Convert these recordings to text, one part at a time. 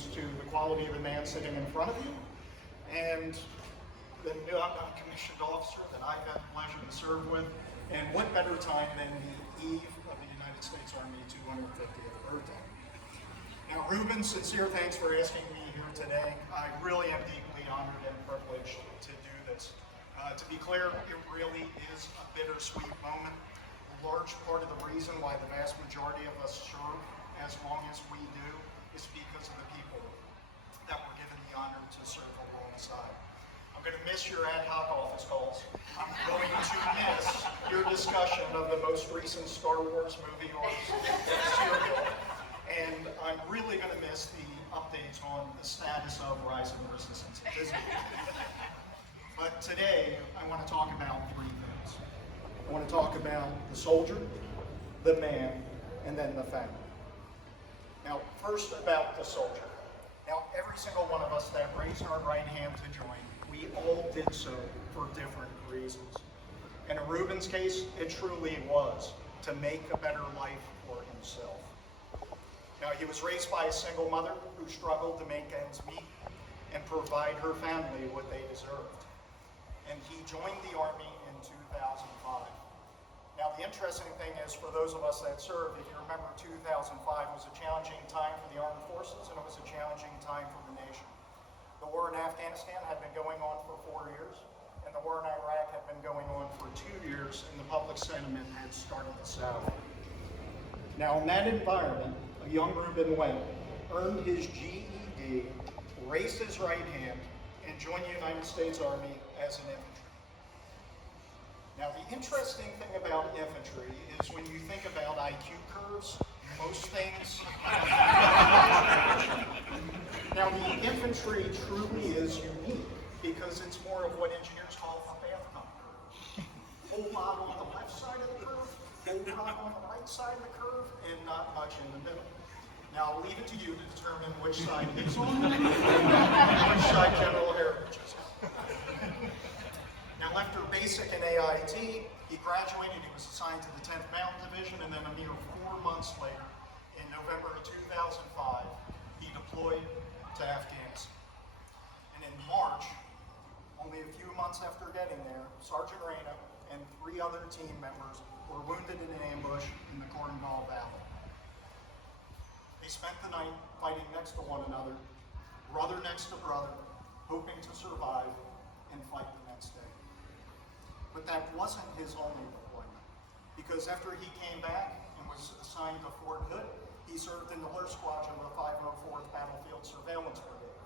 names to the quality of the man sitting in front of you, and the new commissioned officer that I've had the pleasure to serve with. And what better time than the eve of the United States Army 250th birthday. Now, Ruben, sincere thanks for asking me here today. I really am deeply honored and privileged to do this. To be clear, it really is a bittersweet moment. A large part of the reason why the vast majority of us serve as long as we do is because of the people that were given the honor to serve alongside. I'm going to miss your ad hoc office calls. I'm going to miss your discussion of the most recent Star Wars movie or serial. And I'm really going to miss the updates on the status of Rise of the Resistance at Disney. But today, I want to talk about three things. I want to talk about the soldier, the man, and then the family. Now, first about the soldier. Now, every single one of us that raised our right hand to join, we all did so for different reasons. And in Ruben's case, it truly was to make a better life for himself. Now, he was raised by a single mother who struggled to make ends meet and provide her family what they deserved. And he joined the Army in 2005. Now, the interesting thing is, for those of us that served, if you remember, 2005 was a challenging time for the armed forces, and it was a challenging time for the nation. The war in Afghanistan had been going on for 4 years, and the war in Iraq had been going on for 2 years, and the public sentiment had started to sour. Now, in that environment, a young Ruben went, earned his GED, raised his right hand, and joined the United States Army as an infantry. Now, the interesting thing about infantry is when you think about IQ curves, most things... Now, the infantry truly is unique because it's more of what engineers call a bathtub curve. Whole lot on the left side of the curve, whole lot on the right side of the curve, and not much in the middle. Now, I'll leave it to you to determine which side he's on, and which side General Heritage is on. Now, after basic and AIT, he graduated. He was assigned to the 10th Mountain Division, and then a mere 4 months later, in November of 2005, he deployed to Afghanistan. And in March, only a few months after getting there, Sergeant Reyna and 3 other team members were wounded in an ambush in the Korengal Valley. They spent the night fighting next to one another, brother next to brother, hoping to survive and fight the next day. But that wasn't his only deployment, because after he came back and was assigned to Fort Hood, he served in the Lure Squadron of the 504th Battlefield Surveillance Brigade.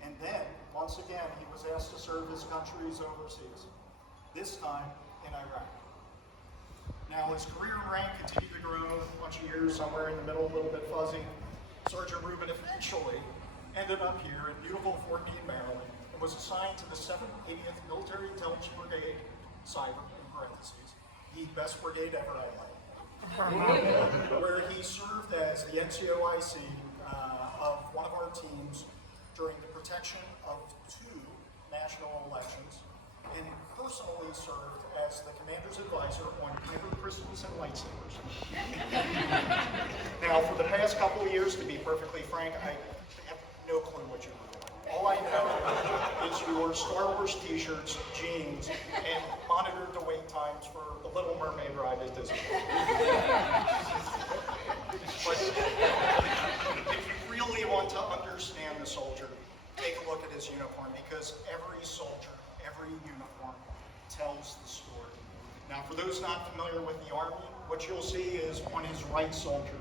And then, once again, he was asked to serve his countries overseas, this time in Iraq. Now, his career rank continued to grow a bunch of years, somewhere in the middle, a little bit fuzzy. Sergeant Ruben eventually ended up here in beautiful Fort Meade, Maryland, and was assigned to the 7th 80th Military Intelligence Brigade, cyber in parentheses, the best brigade ever I led. Where he served as the NCOIC of one of our teams during the protection of 2 national elections, and personally served as the commander's advisor on paper crystals and lightsabers. Now, for the past couple of years, to be perfectly frank, I have no clue what you're doing. All I know is your Star Wars t-shirts, jeans, and monitored the wait times for the Little Mermaid ride at Disney. But if you really want to understand the soldier, take a look at his uniform, because every soldier, every uniform tells the story. Now, for those not familiar with the Army, what you'll see is on his right shoulder,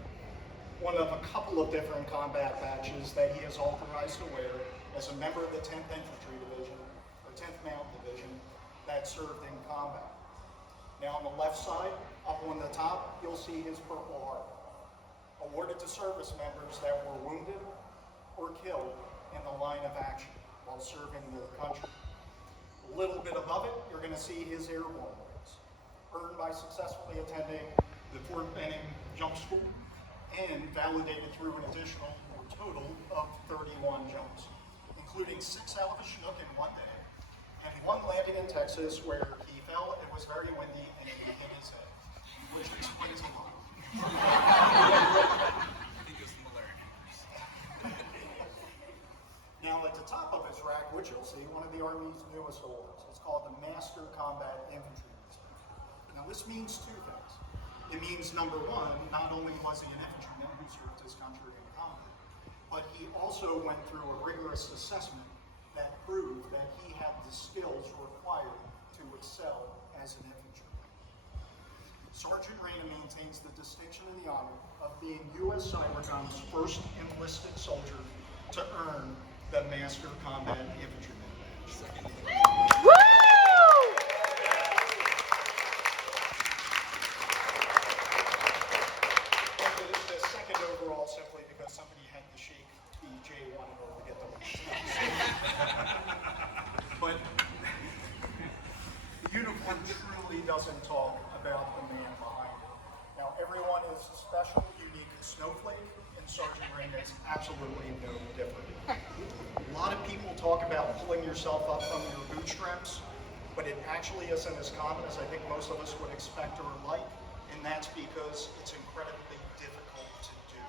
one of a couple of different combat badges that he is authorized to wear as a member of the 10th Infantry Division, or 10th Mountain Division, that served in combat. Now, on the left side, up on the top, you'll see his Purple Heart, awarded to service members that were wounded or killed in the line of action while serving their country. A little bit above it, you're going to see his airborne awards, earned by successfully attending the Fort Benning Jump School and validated through an additional or total of 31 jumps, including 6 out of a Chinook in one day, and 1 landing in Texas where he fell, it was very windy, and it hit his head, which explains a lot. Now at the top of his rack, which you'll see, one of the Army's newest awards. It's called the Master Combat Infantryman. Now this means two things. It means, number one, not only was he an infantryman who served his country in combat, but he also went through a rigorous assessment that proved that he had the skills required to excel as an infantryman. Sergeant Reyna maintains the distinction and the honor of being U.S. Cybercom's first enlisted soldier to earn the Master Combat Infantryman badge. The second overall simply because somebody had to shake the J1 in order to get the But the uniform truly doesn't talk about the man behind it. Now everyone is special, unique, and snowflake, and Sergeant Reyna is absolutely no different. A lot of people talk about pulling yourself up from your bootstraps, but it actually isn't as common as I think most of us would expect or like, and that's because it's incredibly difficult to do.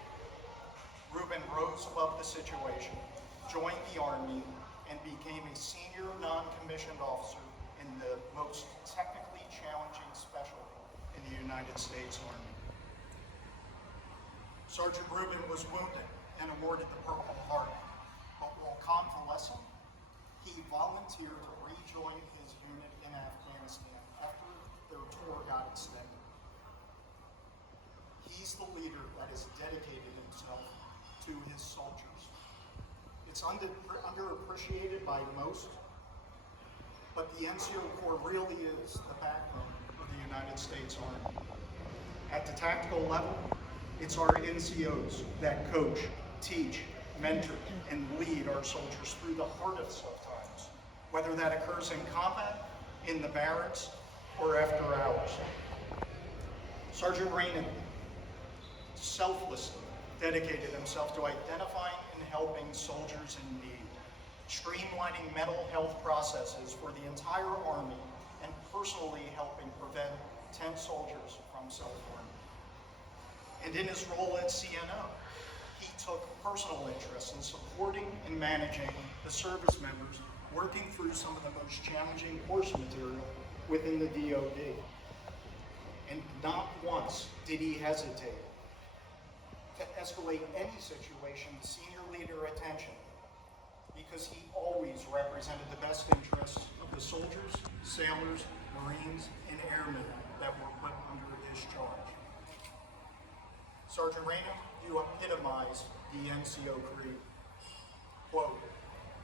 Ruben rose above the situation, joined the Army, and became a senior non-commissioned officer in the most technically challenging specialty in the United States Army. Sergeant Ruben was wounded and awarded the Purple Heart, but while convalescing, he volunteered to rejoin his unit in Afghanistan after their tour got extended. He's the leader that has dedicated himself to his soldiers. It's underappreciated by most, but the NCO Corps really is the backbone of the United States Army. At the tactical level, it's our NCOs that coach, teach, mentor, and lead our soldiers through the hardest of times, whether that occurs in combat, in the barracks, or after hours. Sergeant Reyna selflessly dedicated himself to identifying and helping soldiers in need, streamlining mental health processes for the entire Army, and personally helping prevent 10 soldiers from self-harm. And in his role at CNO, he took personal interest in supporting and managing the service members working through some of the most challenging course material within the DoD. And not once did he hesitate to escalate any situation to senior leader attention, because he always represented the best interests of the soldiers, sailors, Marines, and airmen that were put under his charge. Sergeant Reyna, you epitomize the NCO creed. Quote,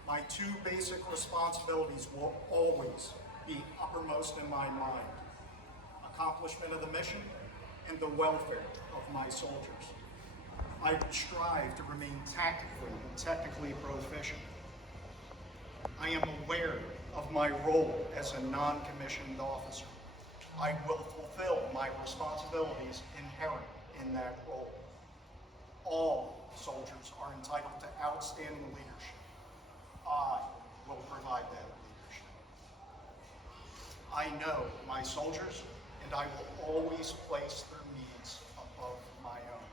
"My two basic responsibilities will always be uppermost in my mind: accomplishment of the mission and the welfare of my soldiers. I strive to remain tactically and technically proficient. I am aware of my role as a non-commissioned officer. I will fulfill my responsibilities inherent in that role. All soldiers are entitled to outstanding leadership. I will provide that leadership. I know my soldiers, and I will always place their needs above my own."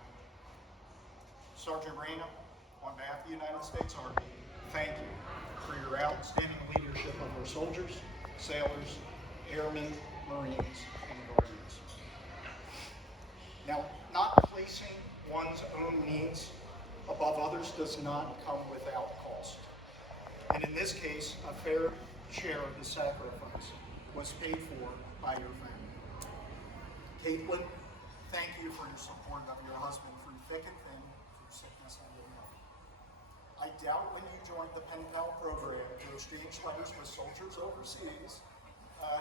Sergeant Reyna, on behalf of the United States Army, thank you for your outstanding leadership of our soldiers, sailors, airmen, Marines, and Guardians. Now, not placing one's own needs above others does not come without cost. And in this case, a fair share of the sacrifice was paid for by your family. Caitlin, thank you for your support of your husband through thick and thin, through sickness and in health. I doubt when you joined the Pen Pal program to exchange letters with soldiers overseas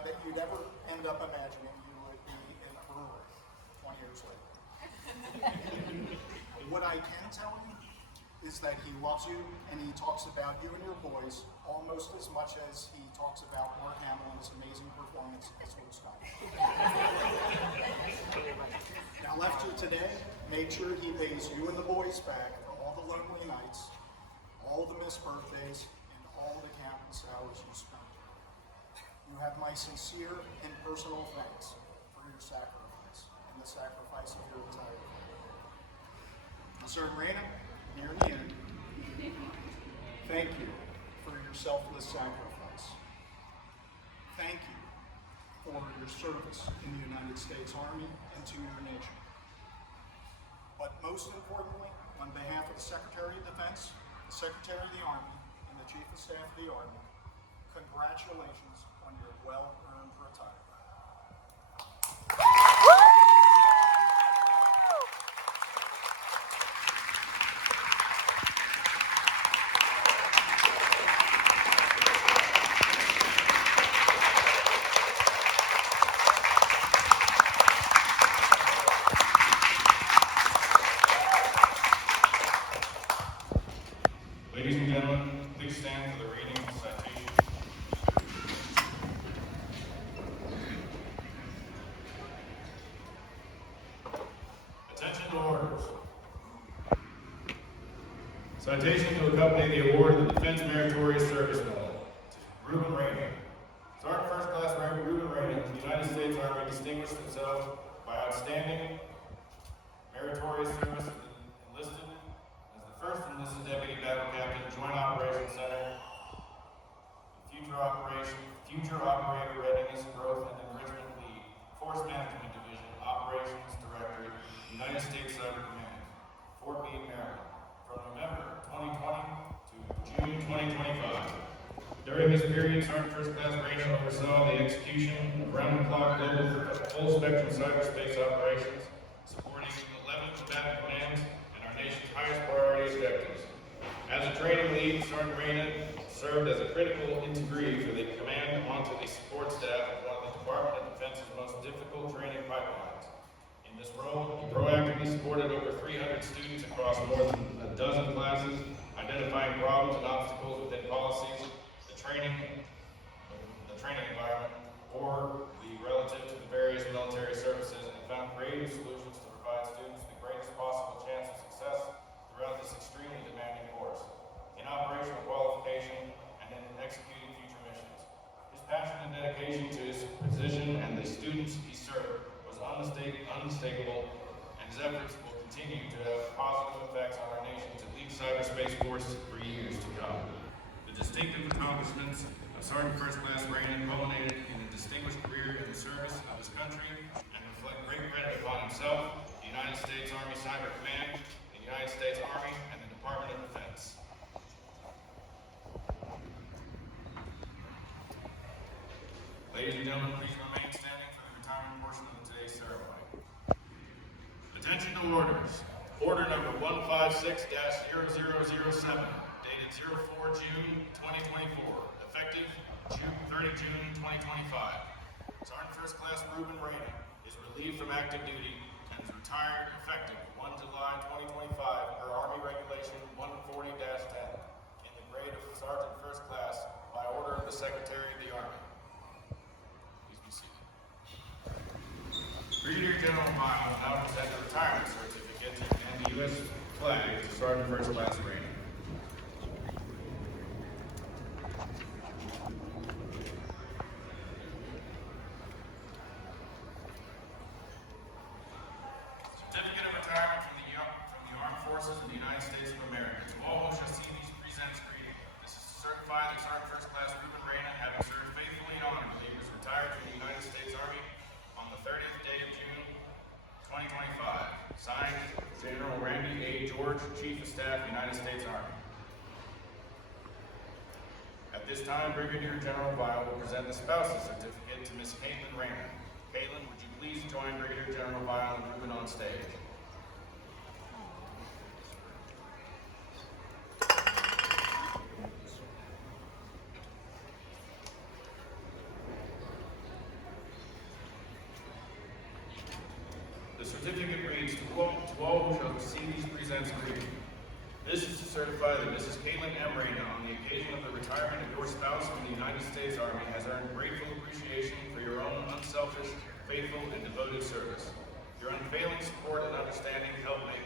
that you'd ever end up imagining you would be in a brewery 20 years later. What I can tell you is that he loves you, and he talks about you and your boys almost as much as he talks about Mark Hamill's amazing performance as Luke Skywalker. Now, left here today, make sure he pays you and the boys back for all the lonely nights, all the missed birthdays, and all the countless hours you spent. You have my sincere and personal thanks for your sacrifice and the sacrifice of your entire family. Sergeant Reyna, near the end, Thank you for your selfless sacrifice. Thank you for your service in the United States Army and to your nation. But most importantly, on behalf of the Secretary of Defense, the Secretary of the Army, and the Chief of Staff of the Army, congratulations on your well-earned retirement. Ladies and gentlemen, please stand for the reading of the citation. Attention to orders. Citation to accompany the award of the Defense Meritorious Service Medal to Reuben Reyna. Sergeant First Class Rank Reuben Reyna, the United States Army distinguished himself by outstanding meritorious service enlisted as the first enlisted deputy battle captain, Joint Operations Center, future operator readiness, growth, and enrichment lead, Force Management Division, Operations Director, United States Cyber Command, Fort Meade, Maryland, from November 2020 to June 2025. During this period, Sergeant First Class Reyna oversaw the execution of round-the-clock global full-spectrum cyberspace operations, supporting 11 combatant commands and our nation's highest priority objectives. As a training lead, Sergeant Reyna served as a critical integree for the command onto the support staff of one of the Department of Defense's most difficult training pipelines. In this role, he proactively supported over 300 students across more than a dozen classes, identifying problems and obstacles within policies, the training environment, or the relative to the various military services, and found creative solutions to provide students the greatest possible chance of success throughout this extremely demanding course, in operational qualification and in executing future missions. His passion and dedication to his position and the students he served was unmistakable, and his efforts will continue to have positive effects on our nation's elite cyberspace force for years to come. The distinctive accomplishments of Sergeant First Class Reyna culminated in a distinguished career in the service of his country and reflect great credit upon himself, the United States Army Cyber Command, the United States Army, and the Department of Defense. Ladies and gentlemen, please remain standing for the retirement portion of today's ceremony. Attention to orders. Order number 156-0007, dated 04 June 2024, effective 30 June 2025. Sergeant First Class Reuben Reyna is relieved from active duty and is retired effective 1 July 2025 per Army Regulation 140-10 in the grade of Sergeant First Class by order of the Secretary of the Army. Please be seated. Brigadier General Reyna will now present the retirement certificate and the U.S. flag to Sergeant First Class Reyna. Certificate of retirement from the Armed Forces of the United States of America. To all who shall see these presents greeting. This is to certify that Sergeant First Class Reuben Reyna, having served faithfully and honorably, was retired from the United States Army on the 30th day of June 2025. Signed, General Randy A. George, Chief of Staff, United States Army. At this time, Brigadier General Vile will present the spouse's certificate to Ms. Caitlin Reyna. Caitlin, would you please join Brigadier General Vile and Reuben on stage? The certificate reads, to all who shall see these presents greeting. This is to certify that Mrs. Caitlin M. Reyna, on the occasion of the retirement of your spouse from the United States Army, has earned grateful appreciation for your own unselfish, faithful, and devoted service. Your unfailing support and understanding help make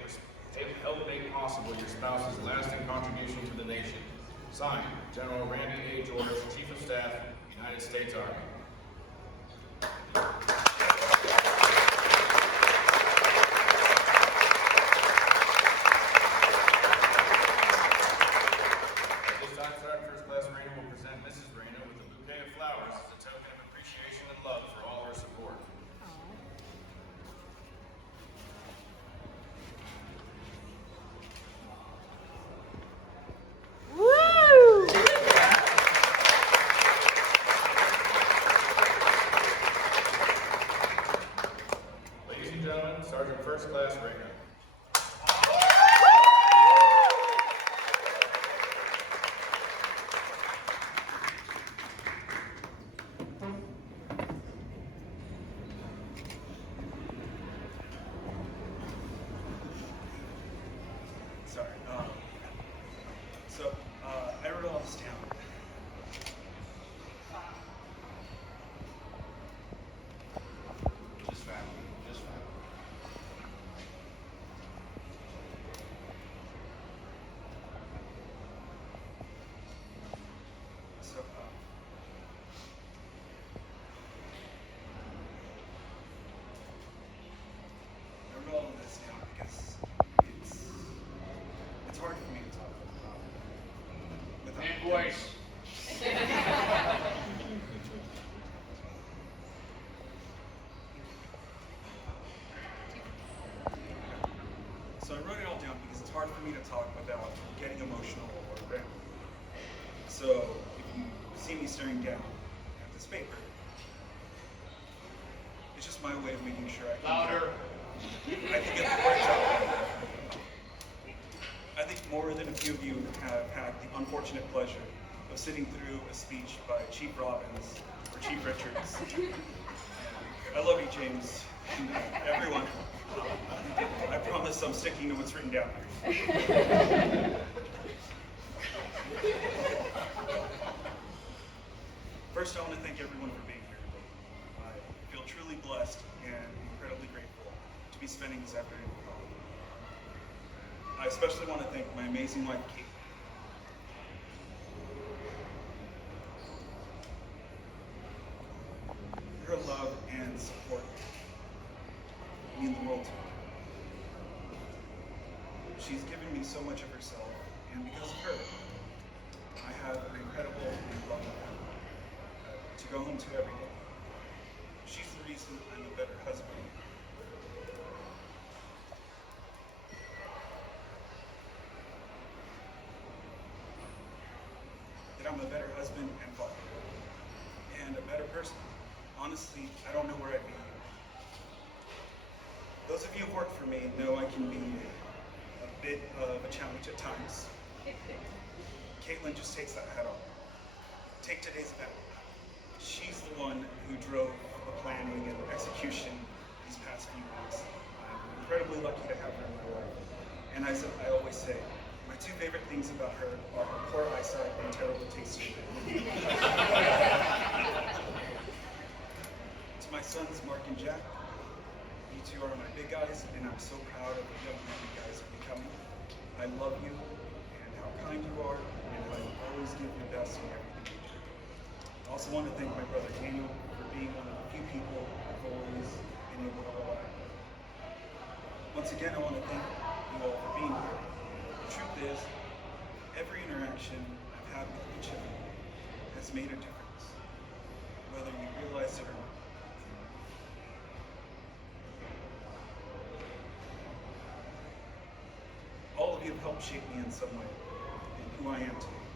possible your spouse's lasting contribution to the nation. Signed, General Randy A. George, Chief of Staff, United States Army. So, I wrote all this down. Just family. Just family. So, I wrote all of this down because it's hard for me to talk about without And voice. So I wrote it all down because it's hard for me to talk without getting emotional or grandma. So if you see me staring down at this paper, it's just my way of making sure I can Louder. I can get the words out. I think more than a few of you have had the unfortunate pleasure of sitting through a speech by Chief Robbins or Chief Richards. I love you, James. And everyone. I promise I'm sticking to what's written down here. First, I want to thank everyone for being here today. I feel truly blessed and incredibly grateful to be spending this afternoon with all of you. I especially want to thank my amazing wife, Kate. Her love and support mean the world to me. She's given me so much of herself, and because of her, I have an incredible and loving family to go into every day. She's the reason I'm a better husband. That I'm a better husband and father, and a better person. Honestly, I don't know where I'd be. Those of you who've worked for me know I can be a bit of a challenge at times. Caitlin just takes that hat off. Take today's event. She's the one who drove the planning and execution these past few weeks. I'm incredibly lucky to have her in my life. And as I always say, my two favorite things about her are her poor eyesight and terrible taste in food. To my sons, Mark and Jack, you two are my big guys, and I'm so proud of the young men you guys are becoming. I love you, and how kind you are, and how you always give your best in everything you do. I also want to thank my brother Daniel for being one of the few people I've always been able to rely on. Once again, I want to thank you all for being here. The truth is, every interaction I've had with each of you has made a difference, whether you realize it or not. All of you have helped shape me in some way, in who I am today.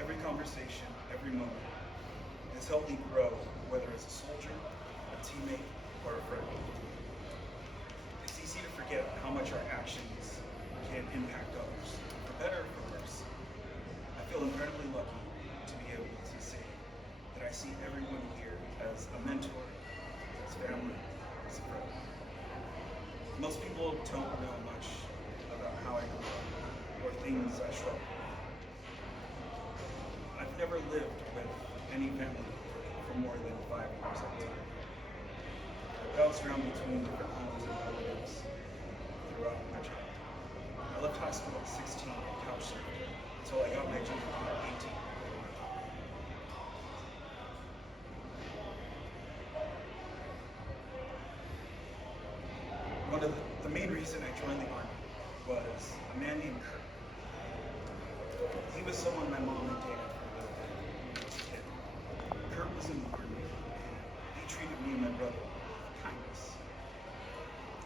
Every conversation, every moment has helped me grow, whether as a soldier, a teammate, or a friend. It's easy to forget how much our actions can impact others, for better or for worse. I feel incredibly lucky to be able to say that I see everyone here as a mentor, as family, as a friend. Most people don't know much about how I grew up or things I struggled with. I've never lived with any family for more than 5 years at a time. I bounced around between different homes and relatives throughout my childhood. I left high school at 16 and couch surfed until I got my GED at 18. One of the main reason I joined the Army was a man named Kurt. He was someone my mom had dated for a little bit when I was a kid. Kurt was in the Army, and he treated me and my brother with kindness.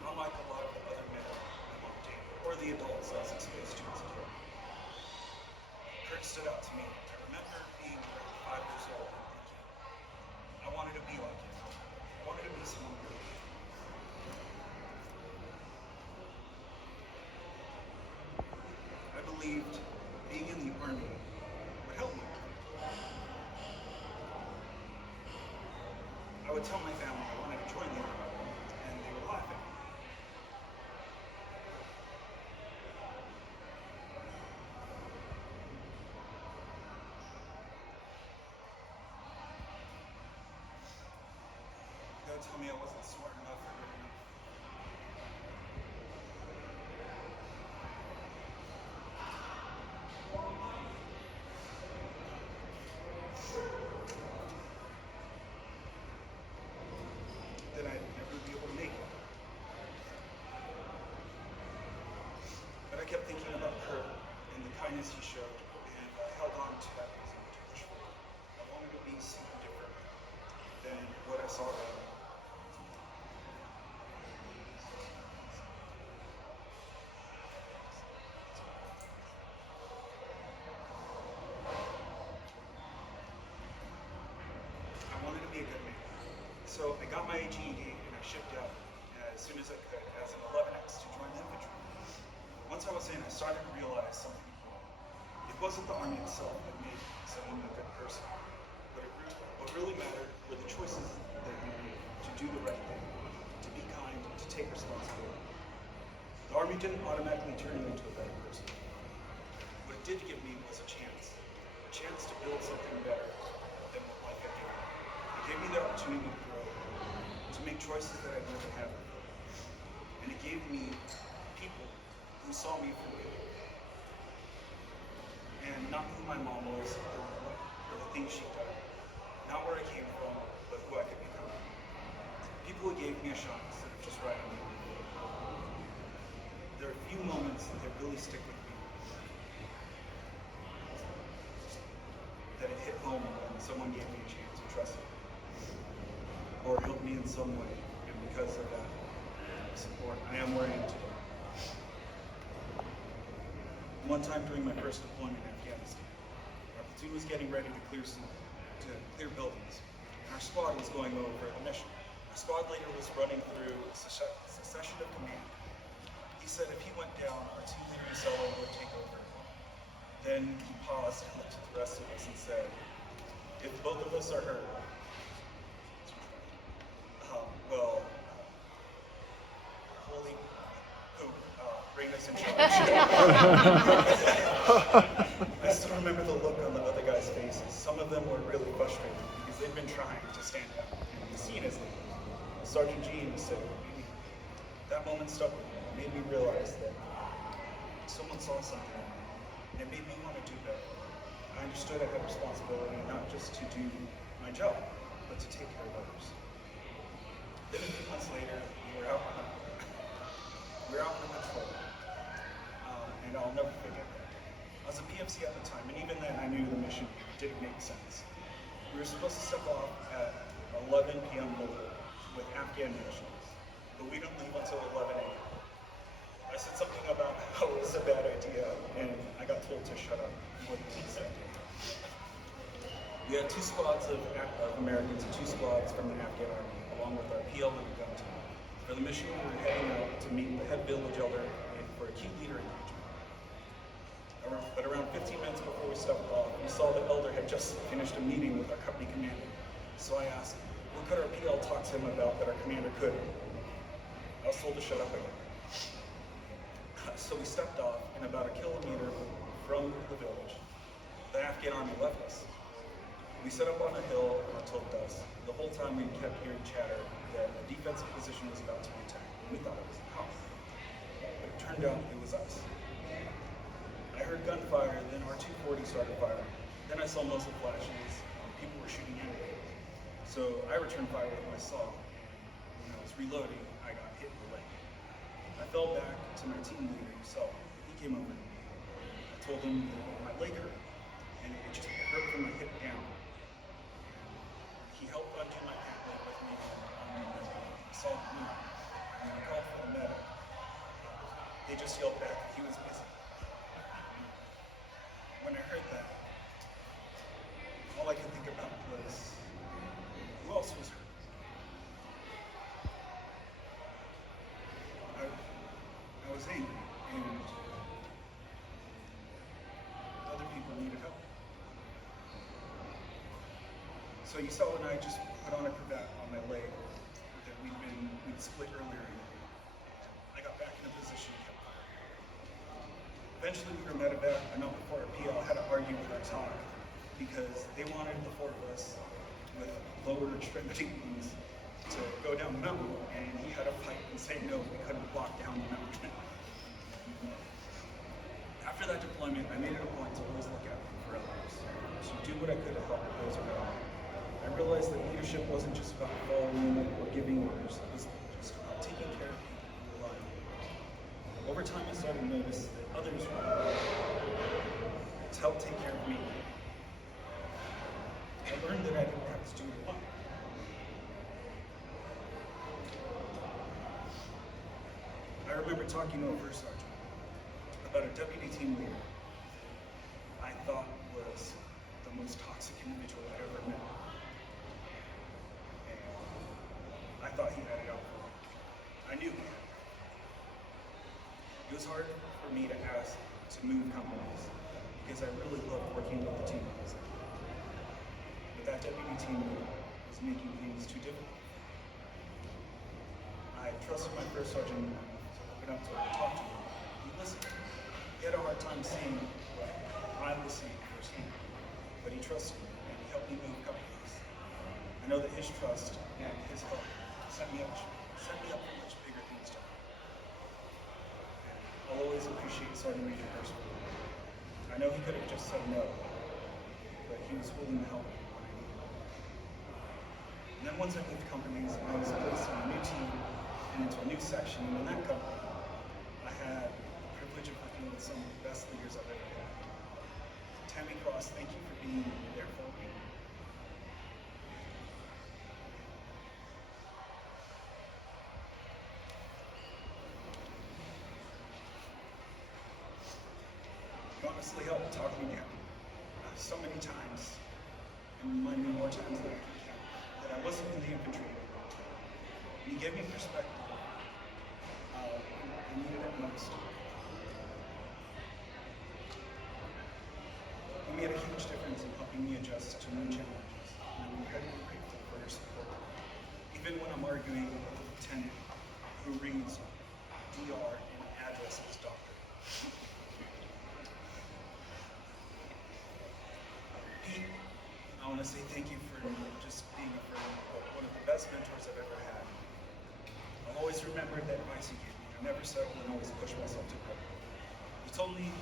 Unlike a lot of the other men my mom dated, or the adults I was exposed to as a kid. Kurt stood out to me. I remember being around 5 years old and thinking, I wanted to be like him. I wanted to be someone good. I believed being in the Army would help me. I would tell my family I wanted to join the Army, and they would laugh at me. to tell me I wasn't smart enough or good enough. That I'd never be able to make it. But I kept thinking about Kurt and the kindness he showed, and I held on to that reason to push forward. I wanted to be something different than what I saw around me. I wanted to be a good man. So I got my GED and I shipped out as soon as I could as an 11X to join the infantry. Once I was in, I started to realize something important. It wasn't the army itself that made someone a good person. What really mattered were the choices that you made to do the right thing, to be kind, to take responsibility. The army didn't automatically turn you into a better person. What it did give me was a chance to build something better than what life had given me. It gave me the opportunity to grow, to make choices that I'd never had before. And it gave me people who saw me for me. And not who my mom was or the things she did. Not where I came from, but who I could become. People who gave me a shot instead of just right on me. There are a few moments that really stick with me. That it hit home when someone gave me a chance and trusted me. Or helped me in some way. And because of that support, I am where I am today. One time during my first deployment in Afghanistan, our platoon was getting ready to clear buildings, and our squad was going over a mission. Our squad leader was running through a succession of command. He said if he went down, our team leader Usella would take over. Then he paused and looked at the rest of us and said, if both of us are hurt, well, holy poop, Reyna's in charge. I still remember the look on the other guys' faces. Some of them were really frustrated because they'd been trying to stand out and be seen as leaders. Sergeant Jean said, that moment stuck with me. It made me realize that someone saw something in me, and it made me want to do better. I understood I had responsibility not just to do my job, but to take care of others. Then a few months later, we were out on a patrol, and I'll never forget that. I was a PFC at the time, and even then I knew the mission didn't make sense. We were supposed to step off at 11 p.m. local with Afghan nationals, but we didn't leave until 11 a.m. I said something about how it was a bad idea, and I got told to shut up. What he said. We had 2 squads of Americans and 2 squads from the Afghan army, along with our PL and gun team. For the mission, we were heading out to meet the head village elder and for a key leader engagement. But around 15 minutes before we stepped off, we saw the elder had just finished a meeting with our company commander. So I asked, what could our PL talk to him about that our commander couldn't? I was told to shut up again. So we stepped off, and about a kilometer from the village, the Afghan army left us. We set up on a hill until dusk. The whole time we kept hearing chatter that a defensive position was about to be attacked. We thought it was the house. But it turned out it was us. I heard gunfire, then our 240 started firing. Then I saw muzzle flashes, people were shooting at me. So I returned fire with my saw. When I was reloading, I got hit in the leg. I fell back to my team leader, Usella. He came over to me. I told him that my leg hurt, and it just hurt from my hip down. He helped undo my pant leg with me, and I saw the wound. When I called for the medic, they just yelled back that he was busy. When I heard that, all I could think about was, who else was hurt? I was angry, and other people needed help. So Usella and I just put on a cravat on my leg that we'd split earlier in the day. I got back in a position and kept firing. Eventually we were medevac, and not before our PL had to argue with our TOC because they wanted the 4 of us with lower extremity wounds to go down the mountain, and he had a pipe and say no, we couldn't walk down the mountain. After that deployment, I made it a point to always look out for others, to do what I could to help those around me. I realized that leadership wasn't just about following or giving orders, it was just about taking care of people who rely on you. Over time, I started to notice that others were to help take care of me. I learned that I didn't have to do it alone. I remember talking to a first sergeant about a deputy team leader I thought was the most toxic individual I ever met. And I thought he had it out for me. I knew he had it. It was hard for me to ask to move companies because I really loved working with the team I was in. But that deputy team leader was making things too difficult. I trusted my first sergeant enough to open up to him and talk to him. He listened. He had a hard time seeing what I was seeing firsthand, but he trusted me and he helped me move companies. I know that his trust and his help set me up for much bigger things to come. And I'll always appreciate Sergeant Major personally. I know he could have just said no, but he was willing to help me when I needed him. And then once I moved companies, I was placed on a new team and into a new section, and in that company, I had the privilege of working with some of the best leaders I've ever had. Tammy Cross, thank you for being there for me. You honestly helped talk me down so many times, and remind me more times than I can count that I wasn't in the infantry anymore. And you gave me perspective. I needed it most. You made a huge difference in helping me adjust to new challenges, and I'm incredibly grateful for your support. Even when I'm arguing with a lieutenant who reads DR and addresses doctor. Pete, I want to say thank you for just being a friend, one of the best mentors I've ever had. I'll always remember that advice you gave me. I never settled and always pushed myself to grow. You told me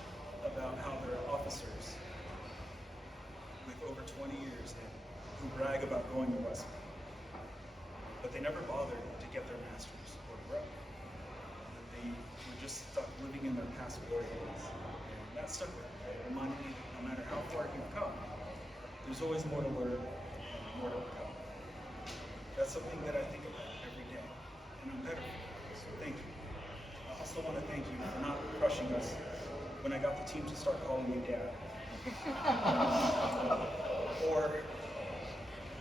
about how there are officers with over 20 years who brag about going to West Point, but they never bothered to get their master's or grow. That they were just stuck living in their past glory days. And that stuck with me. It reminded me that no matter how far you've come, there's always more to learn and more to become. That's something that I think about every day, and I'm better for it, so thank you. I also want to thank you for not crushing us when I got the team to start calling me Dad. Or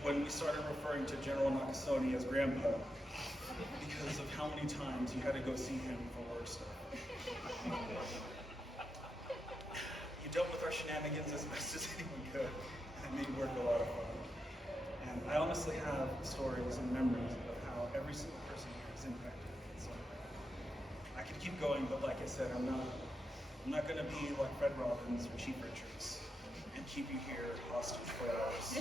when we started referring to General Nakasone as Grandpa because of how many times you had to go see him for work stuff. You dealt with our shenanigans as best as anyone could, and it made work a lot of fun. And I honestly have stories and memories of how every single person here is impacted in some way. I could keep going, but like I said, I'm not going to be like Fred Robbins or Chief Richards and keep you here hostage for hours.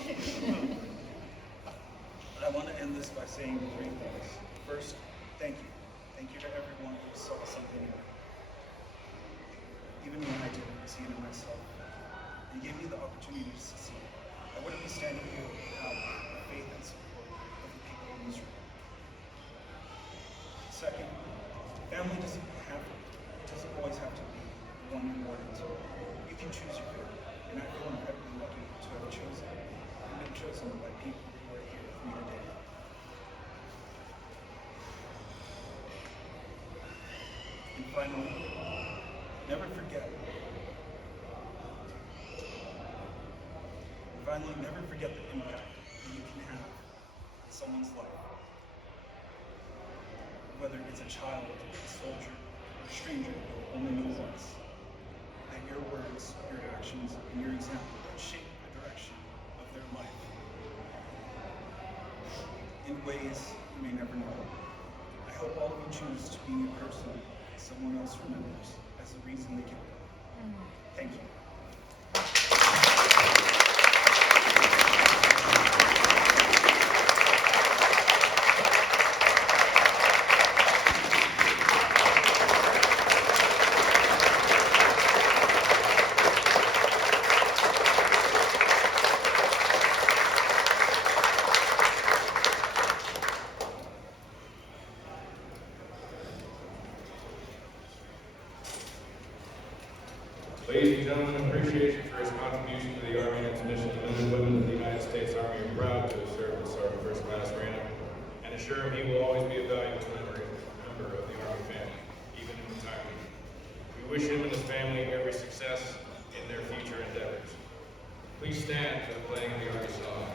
I want to end this by saying three things. First, thank you. Thank you to everyone who saw something in me. Even when I didn't see it in myself. You gave me the opportunity to succeed. I wouldn't be standing here without the faith and support of the people in this room. Second, family doesn't always have to be the one you want it to. You can choose your family, and I feel incredibly lucky to have been chosen by people who are here with me today. And finally, never forget. Never forget the impact that you can have on someone's life. Whether it's a child, a soldier, or a stranger you'll only meet once. That your words, your actions, and your example shape the direction of their life in ways you may never know. I hope all of you choose to be a person someone else remembers as the reason they kept going. Thank you. appreciation for his contribution to the Army and its mission, the men and women of the United States Army are proud to have served with Sergeant First Class Reyna, and assure him he will always be a valuable member of the Army family, even in retirement. We wish him and his family every success in their future endeavors. Please stand for the playing of the Army song.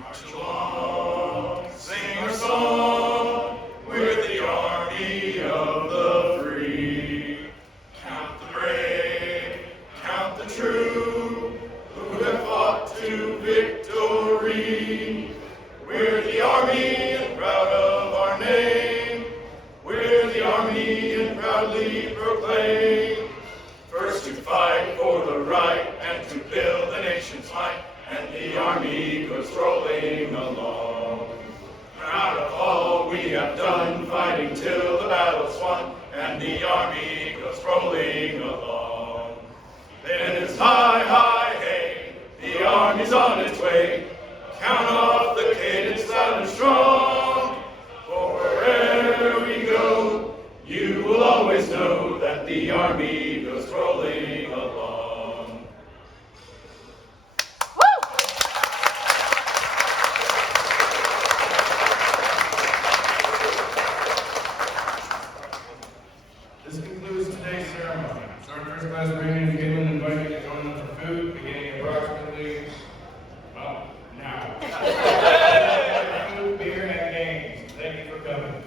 March along, sing our song, we're the army of the free. Count the brave, count the true, who have fought to victory. We're the army and proud of our name. We're the army and proudly proclaim. First to fight for the right and to build the nation's might. And the army goes rolling along. Proud of all we have done, fighting till the battle's won. And the army goes rolling along. Then it's hi, hi, hey, the army's on its way. Count off the cadence loud and strong. For wherever we go, you will always know that the army goes rolling along. This concludes today's ceremony. Sergeant First Class Reyna and Galen invite you to join them for food beginning approximately, well, now. Food, beer, and games. Thank you for coming.